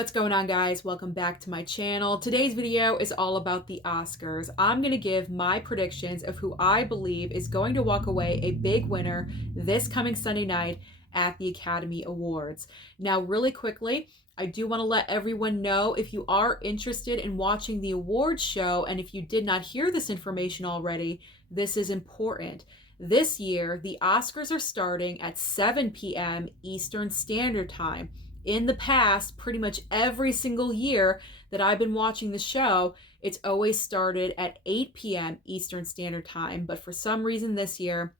What's going on, guys? Welcome back to my channel. Today's video is all about the Oscars. I'm going to give my predictions of who I believe is going to walk away a big winner this coming Sunday night at the Academy Awards. Now, really quickly, I do want to let everyone know if you are interested in watching the awards show, and if you did not hear this information already, this is important. This year, the Oscars are starting at 7 p.m. Eastern Standard Time. In the past, pretty much every single year that I've been watching the show, it's always started at 8 p.m. Eastern Standard Time. But for some reason this year,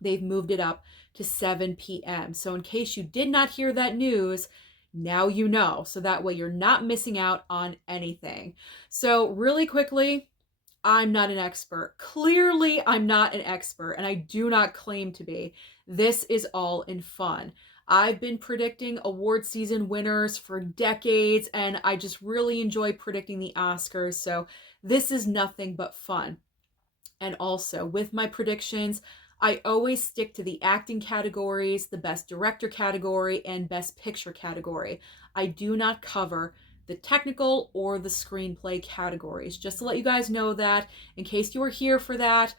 they've moved it up to 7 p.m. So in case you did not hear that news, now you know. So that way you're not missing out on anything. So really quickly, I'm not an expert. Clearly, I'm not an expert, and I do not claim to be. This is all in fun. I've been predicting award season winners for decades, and I just really enjoy predicting the Oscars, so this is nothing but fun. And also, with my predictions, I always stick to the acting categories, the best director category, and best picture category. I do not cover the technical or the screenplay categories. Just to let you guys know that, in case you were here for that,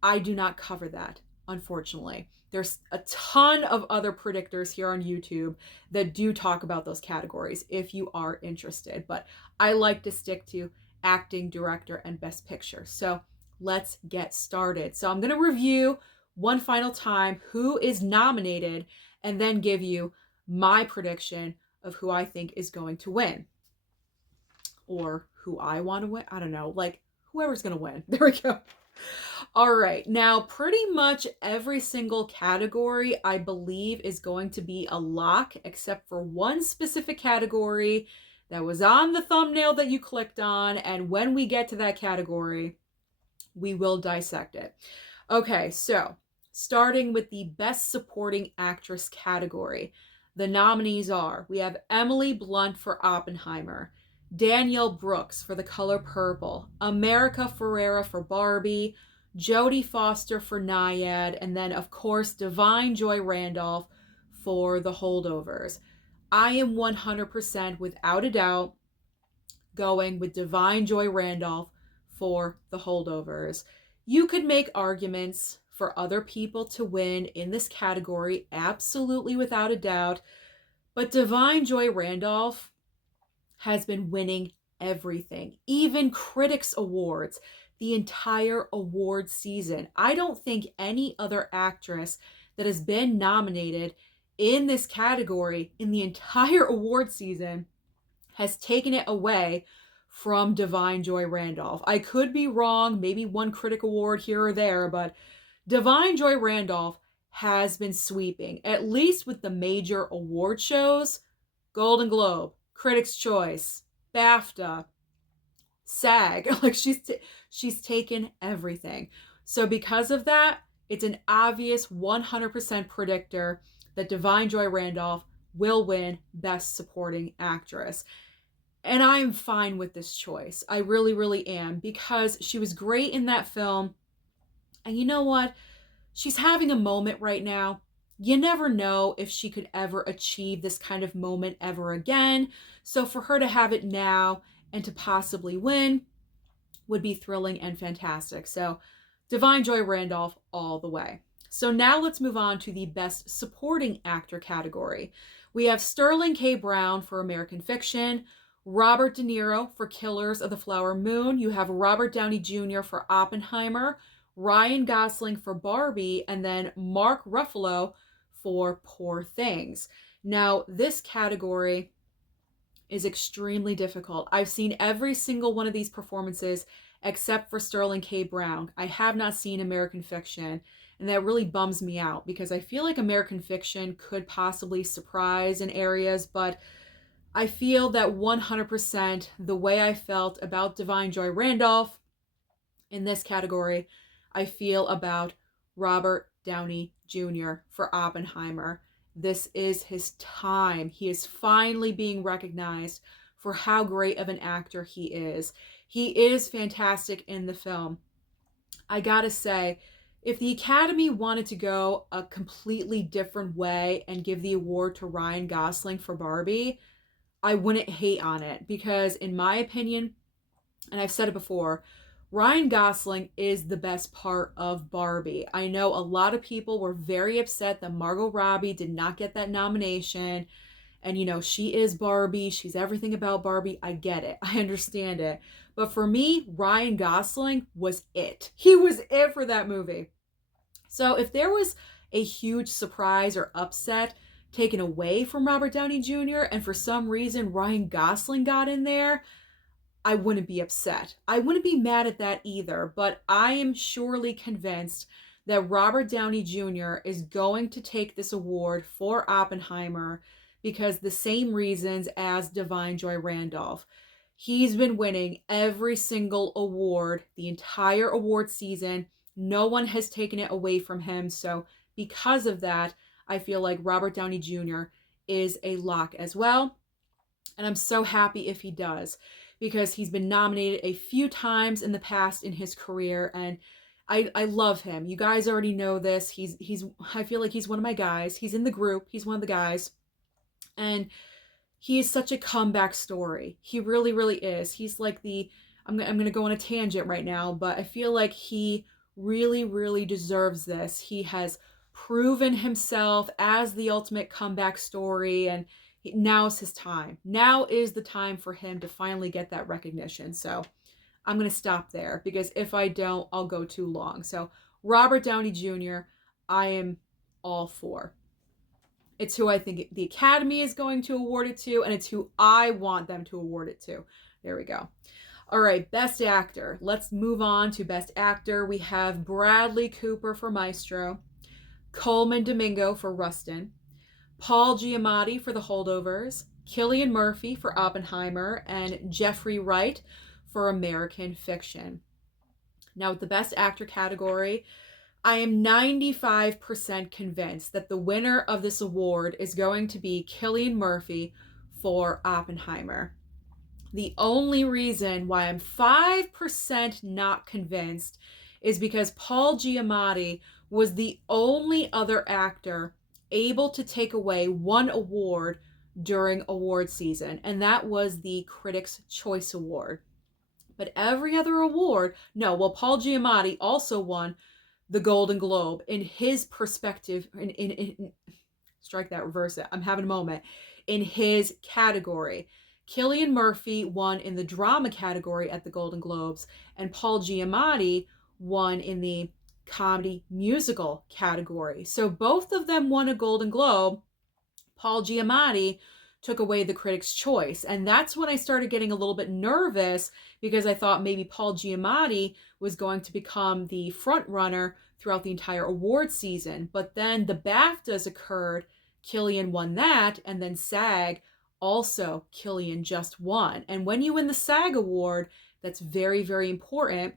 I do not cover that, unfortunately. There's a ton of other predictors here on YouTube that do talk about those categories if you are interested, but I like to stick to acting, director, and best picture. So let's get started. So I'm going to review one final time who is nominated and then give you my prediction of who I think is going to win. Or who I want to win. I don't know, like whoever's going to win. There we go. All right, now pretty much every single category I believe is going to be a lock, except for one specific category that was on the thumbnail that you clicked on, and when we get to that category, we will dissect it. Okay, so starting with the Best Supporting Actress category, the nominees are, we have Emily Blunt for Oppenheimer, Danielle Brooks for The Color Purple, America Ferrera for Barbie, Jodie Foster for Nyad, and then, of course, Divine Joy Randolph for The Holdovers. I am 100% without a doubt going with Divine Joy Randolph for The Holdovers. You could make arguments for other people to win in this category, absolutely without a doubt, but Divine Joy Randolph has been winning everything, even critics' awards, the entire award season. I don't think any other actress that has been nominated in this category in the entire award season has taken it away from Divine Joy Randolph. I could be wrong, maybe one critic award here or there, but Divine Joy Randolph has been sweeping, at least with the major award shows, Golden Globe, Critics' Choice, BAFTA, SAG. Like she's taken everything. So because of that, it's an obvious 100% predictor that Divine Joy Randolph will win Best Supporting Actress. And I'm fine with this choice. I really, really am, because she was great in that film. And you know what? She's having a moment right now. You never know if she could ever achieve this kind of moment ever again. So for her to have it now and to possibly win would be thrilling and fantastic. So Divine Joy Randolph all the way. So now let's move on to the Best Supporting Actor category. We have Sterling K. Brown for American Fiction, Robert De Niro for Killers of the Flower Moon. You have Robert Downey Jr. for Oppenheimer, Ryan Gosling for Barbie, and then Mark Ruffalo for Poor Things. Now, this category is extremely difficult. I've seen every single one of these performances except for Sterling K. Brown. I have not seen American Fiction, and that really bums me out because I feel like American Fiction could possibly surprise in areas, but I feel that 100% the way I felt about Divine Joy Randolph in this category, I feel about Robert Downey Jr. for Oppenheimer. This is his time. He is finally being recognized for how great of an actor he is. He is fantastic in the film. I gotta say, if the Academy wanted to go a completely different way and give the award to Ryan Gosling for Barbie, I wouldn't hate on it because, in my opinion, and I've said it before, Ryan Gosling is the best part of Barbie. I know a lot of people were very upset that Margot Robbie did not get that nomination. And, she is Barbie. She's everything about Barbie. I get it. I understand it. But for me, Ryan Gosling was it. He was it for that movie. So if there was a huge surprise or upset taken away from Robert Downey Jr., and for some reason Ryan Gosling got in there, I wouldn't be upset. I wouldn't be mad at that either, but I am surely convinced that Robert Downey Jr. is going to take this award for Oppenheimer because the same reasons as Divine Joy Randolph. He's been winning every single award the entire award season. No one has taken it away from him. So because of that, I feel like Robert Downey Jr. is a lock as well. And I'm so happy if he does, because he's been nominated a few times in the past in his career, and I love him. You guys already know this. He's I feel like he's one of my guys. He's in the group. He's one of the guys. And he is such a comeback story. He really, really is. He's like I'm going to go on a tangent right now, but I feel like he really, really deserves this. He has proven himself as the ultimate comeback story, and now is his time. Now is the time for him to finally get that recognition. So I'm going to stop there because if I don't, I'll go too long. So Robert Downey Jr., I am all for. It's who I think the Academy is going to award it to, and it's who I want them to award it to. There we go. All right, Best Actor. Let's move on to Best Actor. We have Bradley Cooper for Maestro, Coleman Domingo for Rustin, Paul Giamatti for The Holdovers, Cillian Murphy for Oppenheimer, and Jeffrey Wright for American Fiction. Now, with the Best Actor category, I am 95% convinced that the winner of this award is going to be Cillian Murphy for Oppenheimer. The only reason why I'm 5% not convinced is because Paul Giamatti was the only other actor able to take away one award during award season, and that was the Critics' Choice Award. But every other award, Paul Giamatti also won the Golden Globe in his perspective, strike that, reverse it, I'm having a moment, in his category. Cillian Murphy won in the drama category at the Golden Globes, and Paul Giamatti won in the comedy musical category. So both of them won a Golden Globe. Paul Giamatti took away the Critics' Choice. And that's when I started getting a little bit nervous because I thought maybe Paul Giamatti was going to become the front runner throughout the entire award season. But then the BAFTAs occurred, Cillian won that, and then SAG also, Cillian just won. And when you win the SAG award, that's very, very important.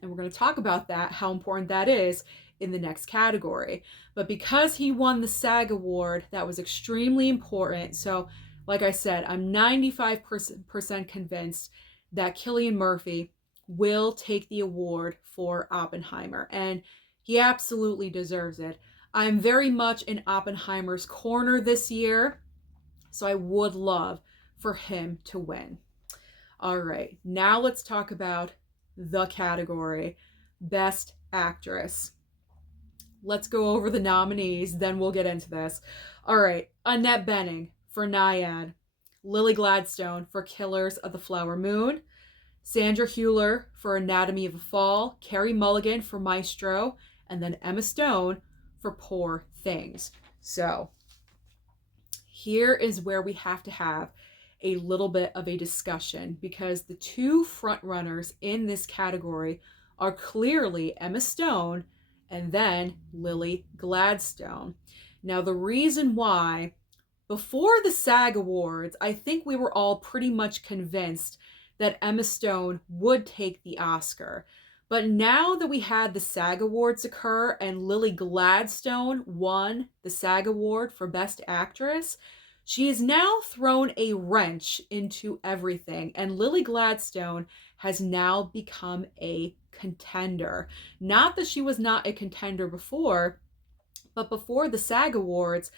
And we're going to talk about that, how important that is in the next category. But because he won the SAG award, that was extremely important. So, like I said, I'm 95% convinced that Cillian Murphy will take the award for Oppenheimer. And he absolutely deserves it. I'm very much in Oppenheimer's corner this year. So I would love for him to win. All right, now let's talk about the category, Best Actress. Let's go over the nominees, then we'll get into this. All right, Annette Bening for Nyad, Lily Gladstone for Killers of the Flower Moon, Sandra Hüller for Anatomy of a Fall, Carey Mulligan for Maestro, and then Emma Stone for Poor Things. So here is where we have to have a little bit of a discussion because the two frontrunners in this category are clearly Emma Stone and then Lily Gladstone. Now, the reason why, before the SAG Awards, I think we were all pretty much convinced that Emma Stone would take the Oscar. But now that we had the SAG Awards occur and Lily Gladstone won the SAG Award for Best Actress, she has now thrown a wrench into everything. And Lily Gladstone has now become a contender. Not that she was not a contender before, but before the SAG Awards,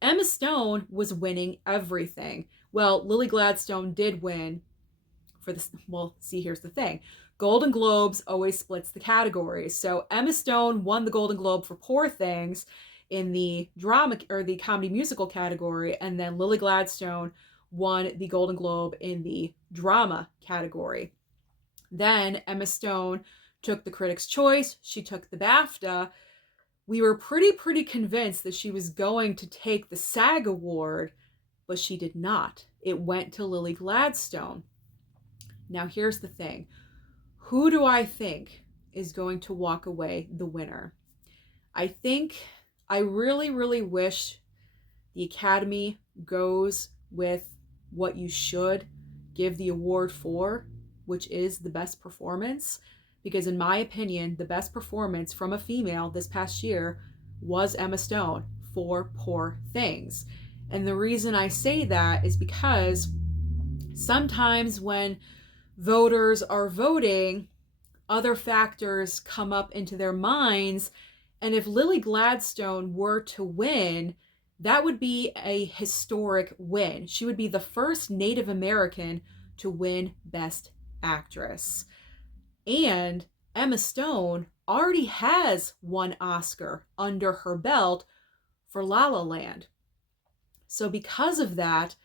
Emma Stone was winning everything. Well, Lily Gladstone did win for this. Well, see, here's the thing. Golden Globes always splits the categories. So Emma Stone won the Golden Globe for Poor Things in the drama or the comedy musical category, and then Lily Gladstone won the Golden Globe in the drama category. Then Emma Stone took the Critics' Choice, she took the BAFTA. We were pretty convinced that she was going to take the SAG award, but she did not. It went to Lily Gladstone. Now here's the thing. Who do I think is going to walk away the winner? I really wish the Academy goes with what you should give the award for, which is the best performance. Because in my opinion, the best performance from a female this past year was Emma Stone for Poor Things. And the reason I say that is because sometimes when voters are voting, other factors come up into their minds. And if Lily Gladstone were to win, that would be a historic win. She would be the first Native American to win Best Actress. And Emma Stone already has one Oscar under her belt for La La Land. So because of that,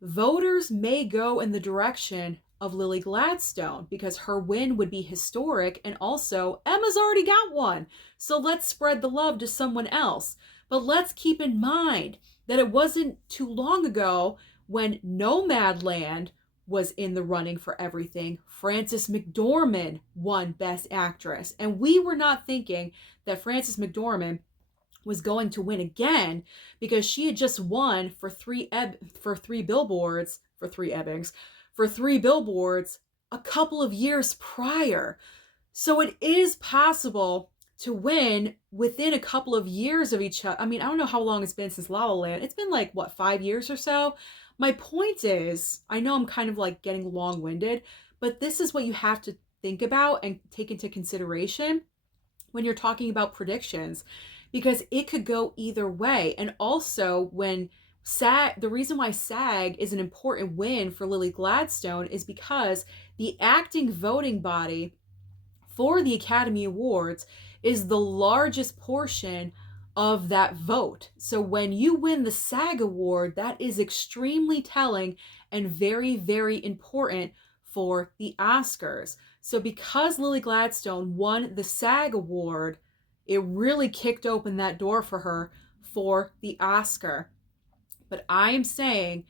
voters may go in the direction of Lily Gladstone because her win would be historic, and also Emma's already got one. So let's spread the love to someone else. But let's keep in mind that it wasn't too long ago when Nomadland was in the running for everything. Frances McDormand won Best Actress, and we were not thinking that Frances McDormand was going to win again because she had just won for three billboards a couple of years prior. So it is possible to win within a couple of years of each other. I mean, I don't know how long it's been since La La Land. It's been like, what, 5 years or so? My point is, I know I'm kind of like getting long-winded, but this is what you have to think about and take into consideration when you're talking about predictions, because it could go either way. And also, when the reason why SAG is an important win for Lily Gladstone is because the acting voting body for the Academy Awards is the largest portion of that vote. So when you win the SAG award, that is extremely telling and very important for the Oscars. So because Lily Gladstone won the SAG award, it really kicked open that door for her for the Oscar. But I am saying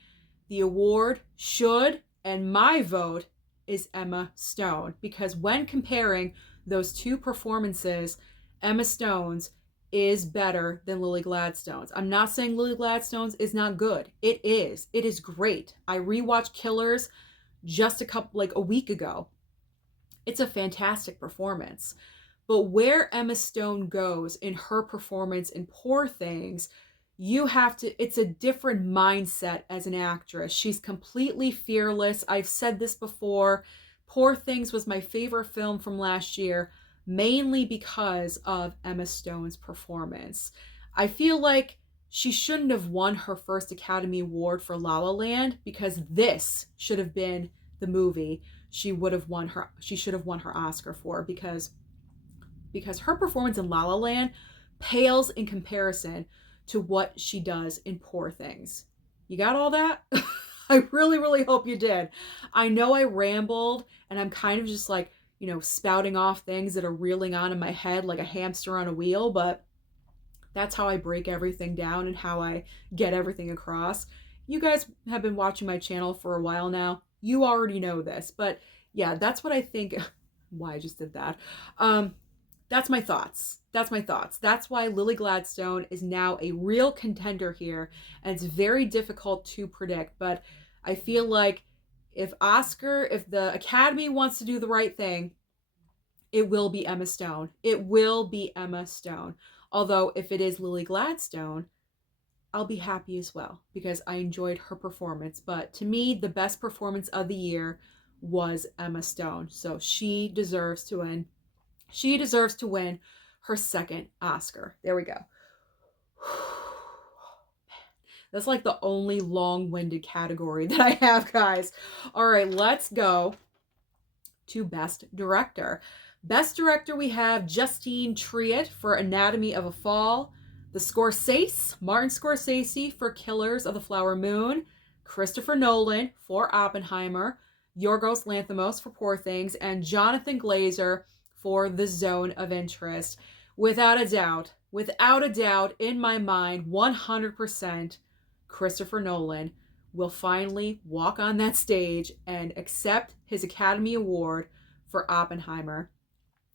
the award should, and my vote is Emma Stone, because when comparing those two performances, Emma Stone's is better than Lily Gladstone's. I'm not saying Lily Gladstone's is not good. It is. It is great. I rewatched Killers just a week ago. It's a fantastic performance. But where Emma Stone goes in her performance in Poor Things, it's a different mindset as an actress. She's completely fearless. I've said this before. Poor Things was my favorite film from last year, mainly because of Emma Stone's performance. I feel like she shouldn't have won her first Academy Award for La La Land, because this should have been the movie she should have won her Oscar for, because her performance in La La Land pales in comparison to what she does in Poor Things. You got all that? I really hope you did. I know I rambled and I'm kind of just like, spouting off things that are reeling on in my head like a hamster on a wheel, but that's how I break everything down and how I get everything across. You guys have been watching my channel for a while now. You already know this, but yeah, that's what I think. Why I just did that. That's my thoughts. That's why Lily Gladstone is now a real contender here, and it's very difficult to predict. But I feel like if the Academy wants to do the right thing, it will be Emma Stone. It will be Emma Stone. Although if it is Lily Gladstone, I'll be happy as well because I enjoyed her performance. But to me, the best performance of the year was Emma Stone. So she deserves to win. She deserves to win her second Oscar. There we go. That's like the only long-winded category that I have, guys. All right, let's go to Best Director. Best Director, we have Justine Triet for Anatomy of a Fall, Martin Scorsese for Killers of the Flower Moon, Christopher Nolan for Oppenheimer, Yorgos Lanthimos for Poor Things, and Jonathan Glazer for The Zone of Interest. Without a doubt, in my mind, 100%, Christopher Nolan will finally walk on that stage and accept his Academy Award for Oppenheimer.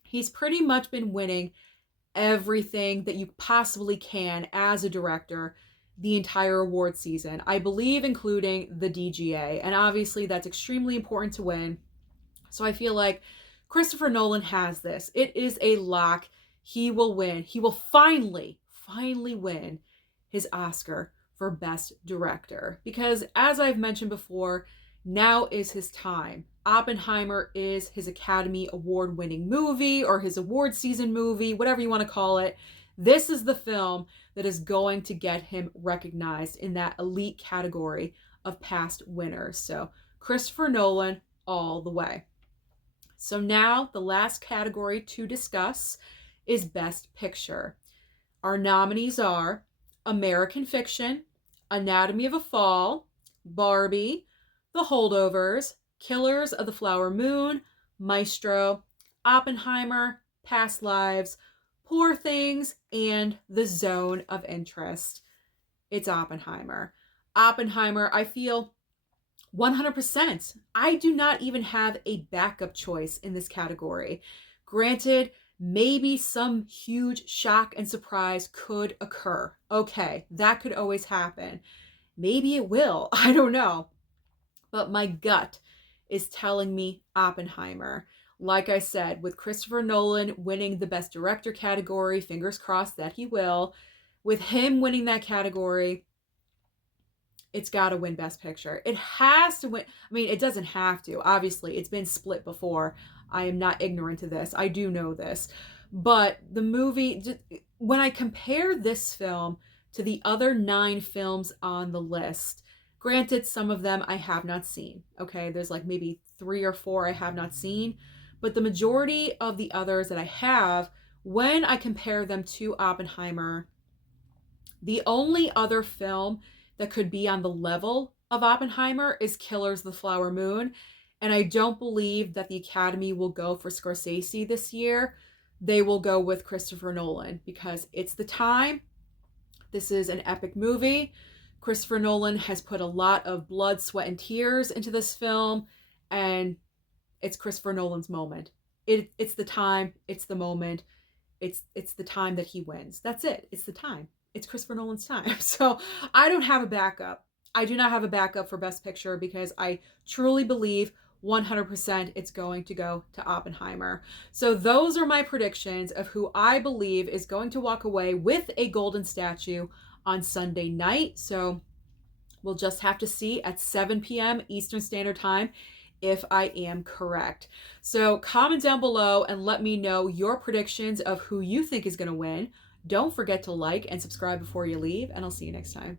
He's pretty much been winning everything that you possibly can as a director the entire award season. I believe including the DGA. And obviously that's extremely important to win. So I feel like Christopher Nolan has this. It is a lock. He will win. He will finally win his Oscar for Best Director. Because as I've mentioned before, now is his time. Oppenheimer is his Academy Award winning movie, or his award season movie, whatever you want to call it. This is the film that is going to get him recognized in that elite category of past winners. So Christopher Nolan all the way. So now the last category to discuss is Best Picture. Our nominees are American Fiction, Anatomy of a Fall, Barbie, The Holdovers, Killers of the Flower Moon, Maestro, Oppenheimer, Past Lives, Poor Things, and The Zone of Interest. It's Oppenheimer. Oppenheimer, I feel 100%. I do not even have a backup choice in this category. Granted, maybe some huge shock and surprise could occur. Okay, that could always happen. Maybe it will. I don't know. But my gut is telling me Oppenheimer. Like I said, with Christopher Nolan winning the Best Director category, fingers crossed that he will, with him winning that category, it's got to win Best Picture. It has to win. I mean, it doesn't have to. Obviously, it's been split before. I am not ignorant to this. I do know this. But the movie, when I compare this film to the other 9 films on the list, granted, some of them I have not seen. Okay, there's like maybe 3 or 4 I have not seen. But the majority of the others that I have, when I compare them to Oppenheimer, the only other film that could be on the level of Oppenheimer is Killers of the Flower Moon. And I don't believe that the Academy will go for Scorsese this year. They will go with Christopher Nolan because it's the time. This is an epic movie. Christopher Nolan has put a lot of blood, sweat, and tears into this film, and it's Christopher Nolan's moment. It's the time. It's the moment. It's the time that he wins. That's it. It's the time. It's Christopher Nolan's time. So I don't have a backup. I do not have a backup for Best Picture because I truly believe 100% it's going to go to Oppenheimer. So those are my predictions of who I believe is going to walk away with a golden statue on Sunday night. So we'll just have to see at 7 p.m. Eastern Standard Time if I am correct. So comment down below and let me know your predictions of who you think is going to win. Don't forget to like and subscribe before you leave, and I'll see you next time.